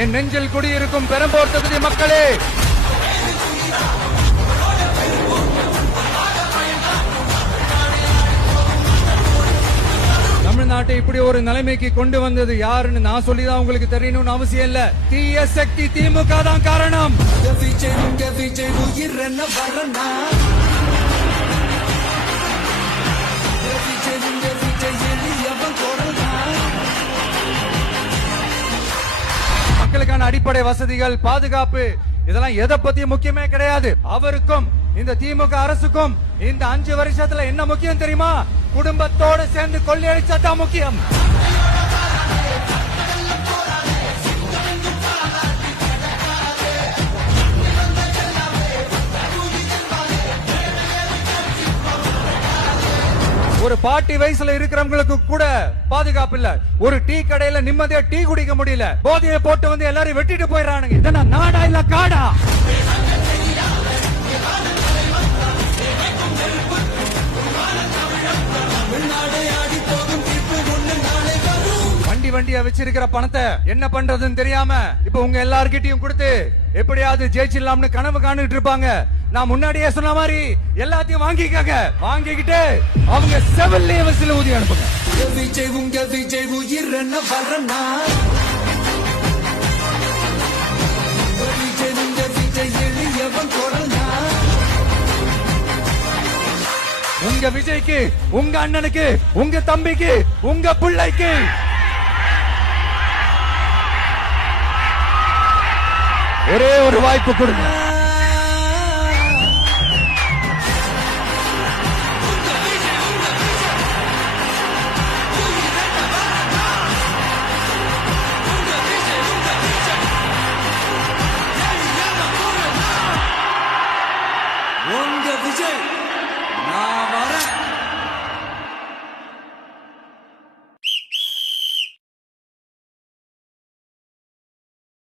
என் நெஞ்சில் குடியிருக்கும் பெரம்பூர் தொகுதி மக்களே, தமிழ்நாட்டை இப்படி ஒரு நிலைமைக்கு கொண்டு வந்தது யாருன்னு நான் சொல்லிதான் உங்களுக்கு தெரியணும்னு அவசியம் இல்ல. தீய சக்தி திமுக தான் காரணம். மக்களுக்கான அடிப்படை வசதிகள், பாதுகாப்பு, இதெல்லாம் எதை பத்தி முக்கியமே கிடையாது. அவருக்கும் இந்த திமுக அரசுக்கும் இந்த 5 வருஷத்துல என்ன முக்கியம் தெரியுமா? குடும்பத்தோடு சேர்ந்து கொள்ளையடிச்சதான் முக்கியம். ஒரு பாட்டி வயசுல இருக்கிறவங்களுக்கு கூட பாதுகாப்பு இல்ல. ஒரு டீ கடையில நிம்மதியா டீ குடிக்க முடியல. போதையை போட்டு வந்து எல்லாரும் வெட்டிட்டு போயிடறானுங்க. இதெல்லாம் நாடா இல்ல காடா? வண்டியா வச்சிருக்கிற பணத்தை என்ன பண்றதுன்னு தெரியாம இப்ப உங்க எல்லார்கிட்டயும் கொடுத்து எப்படியாவது ஜெயிச்சிடலாம்னு கனவு காணிட்டு இருப்பாங்க. நான் முன்னாடியே சொன்ன மாதிரி எல்லாத்தையும் வாங்கிக்கங்க. வாங்கிக்கிட்டு அவங்க செவல்லையே வசில ஊதி அனுப்புங்க. உங்க விஜய்க்கு, உங்க அண்ணனுக்கு, உங்க தம்பிக்கு, உங்க பிள்ளைக்கு ஒரே ஒரு வாய்ப்பு கொடுங்க.